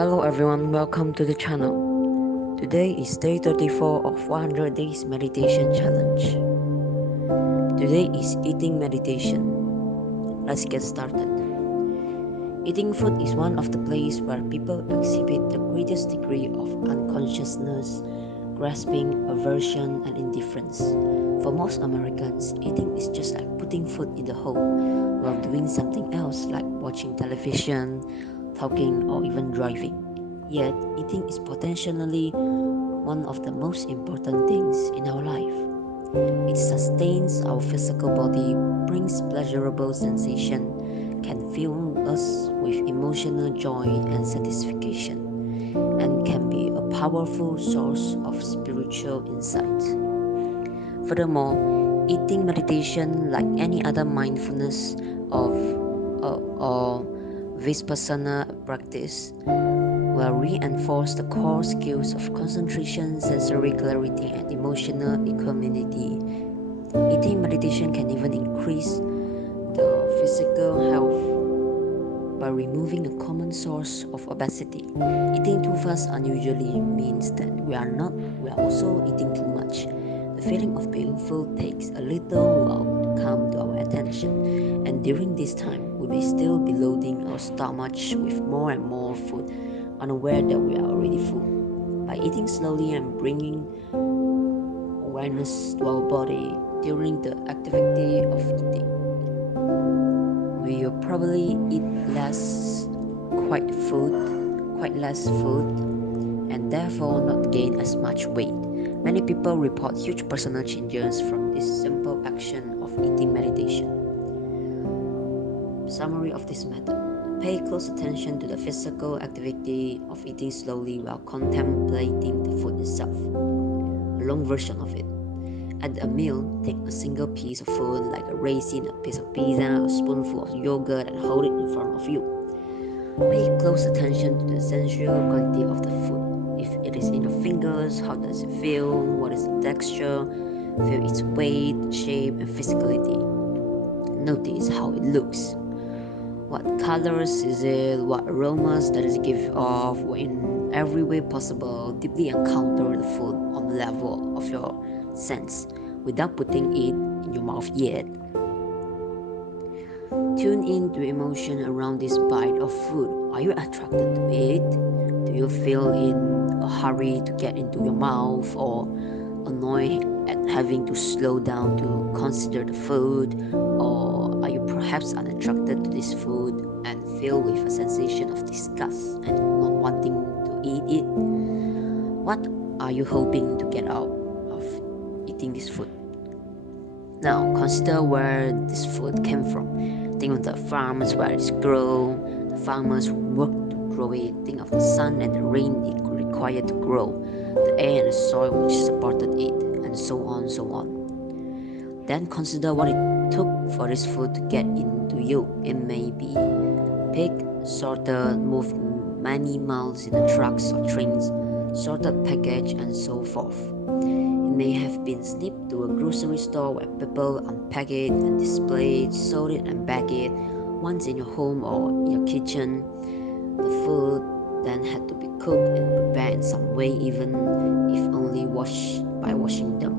Hello everyone, welcome to the channel. Today is day 34 of 100 days meditation challenge. Today is eating meditation. Let's get started. Eating food is one of the places where people exhibit the greatest degree of unconsciousness, grasping, aversion, and indifference. For most Americans, eating is just like putting food in the hole while doing something else like watching television, talking, or even driving. Yet, eating is potentially one of the most important things in our life. It sustains our physical body, brings pleasurable sensation, can fill us with emotional joy and satisfaction, and can be a powerful source of spiritual insight. Furthermore, eating meditation, like any other mindfulness or vipassana practice, will reinforce the core skills of concentration, sensory clarity, and emotional equanimity. Eating meditation can even increase the physical health by removing a common source of obesity. Eating too fast unusually means that we are also eating too much. The feeling of being full takes a little while to come to our attention, and during this time, we may still be loading our stomach with more and more food, unaware that we are already full. By eating slowly and bringing awareness to our body during the activity of eating, we will probably eat quite less food, and therefore not gain as much weight. Many people report huge personal changes from this simple action of eating meditation. Summary of this method. Pay close attention to the physical activity of eating slowly while contemplating the food itself. A long version of it. At a meal, take a single piece of food like a raisin, a piece of pizza, a spoonful of yogurt, and hold it in front of you. Pay close attention to the sensual quality of the food. If it is in your fingers, how does it feel? What is the texture? Feel its weight, shape, and physicality. Notice how it looks. What colors is it? What aromas does it give off? In every way possible, deeply encounter the food on the level of your sense without putting it in your mouth yet. Tune in to emotion around this bite of food. Are you attracted to it? Do you feel in a hurry to get into your mouth, or annoyed at having to slow down to consider the food? Or are you perhaps unattracted to this food and filled with a sensation of disgust and not wanting to eat it? What are you hoping to get out of eating this food? Now consider where this food came from. Think of the farms where it's grown, the farmers who worked to grow it. Think of the sun and the rain it required to grow, the air and the soil which supported it, and so on, so on. Then consider what it took for this food to get into you. It may be picked, sorted, moved many miles in the trucks or trains, sorted, packaged, and so forth. It may have been snipped to a grocery store where people unpack it and display it, sold it and bag it. Once in your home or in your kitchen, the food then had to be cooked and prepared in some way, even if only by washing them.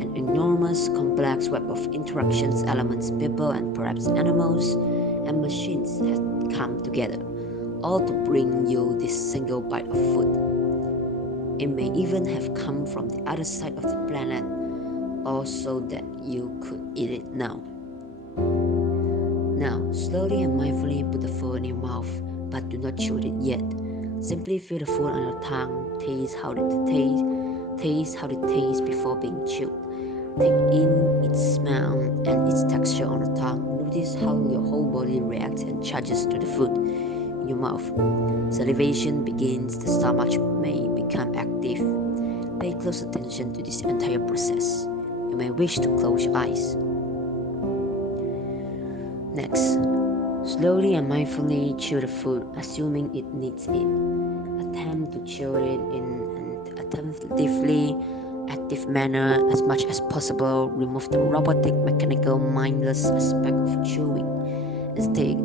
An enormous complex web of interactions, elements, people, and perhaps animals and machines had come together, all to bring you this single bite of food. It may even have come from the other side of the planet, also that you could eat it now. Now, slowly and mindfully put the food in your mouth, but do not chew it yet. Simply feel the food on your tongue, taste how it tastes before being chewed. Take in its smell and its texture on the tongue. Notice how your whole body reacts and charges to the food in your mouth. Salivation begins, the stomach may become active. Pay close attention to this entire process. You may wish to close your eyes. Next, slowly and mindfully chew the food, assuming it needs it. Attempt to chew it in an attentively active manner as much as possible. Remove the robotic, mechanical, mindless aspect of chewing. Instead,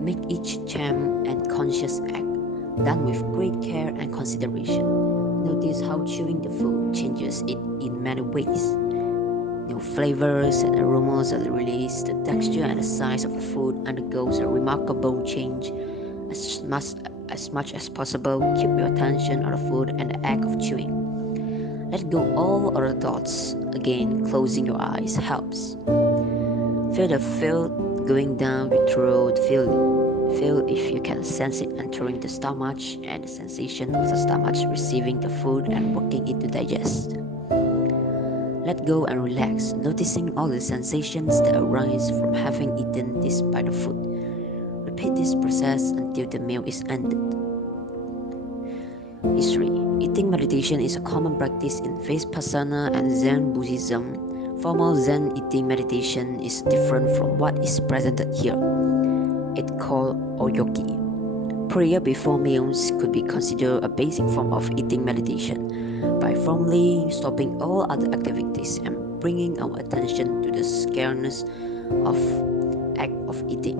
make each jam and conscious act. done with great care and consideration. Notice how chewing the food changes it in many ways. New flavors and aromas are released, the texture and the size of the food undergoes a remarkable change. As much as possible, keep your attention on the food and the act of chewing. Let go all other thoughts. Again, closing your eyes helps. Feel the food going down your throat. Feel if you can sense it entering the stomach and the sensation of the stomach receiving the food and working it to digest. Let go and relax, noticing all the sensations that arise from having eaten this bite of food. Repeat this process until the meal is ended. History. Eating meditation is a common practice in Vipassana and Zen Buddhism. Formal Zen eating meditation is different from what is presented here. It's called Oyoki. Prayer before meals could be considered a basic form of eating meditation by firmly stopping all other activities and bringing our attention to the scareness of act of eating.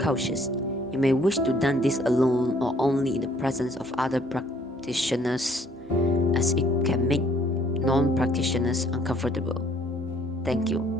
Cautious. You may wish to do this alone or only in the presence of other practitioners, as it can make non-practitioners uncomfortable. Thank you.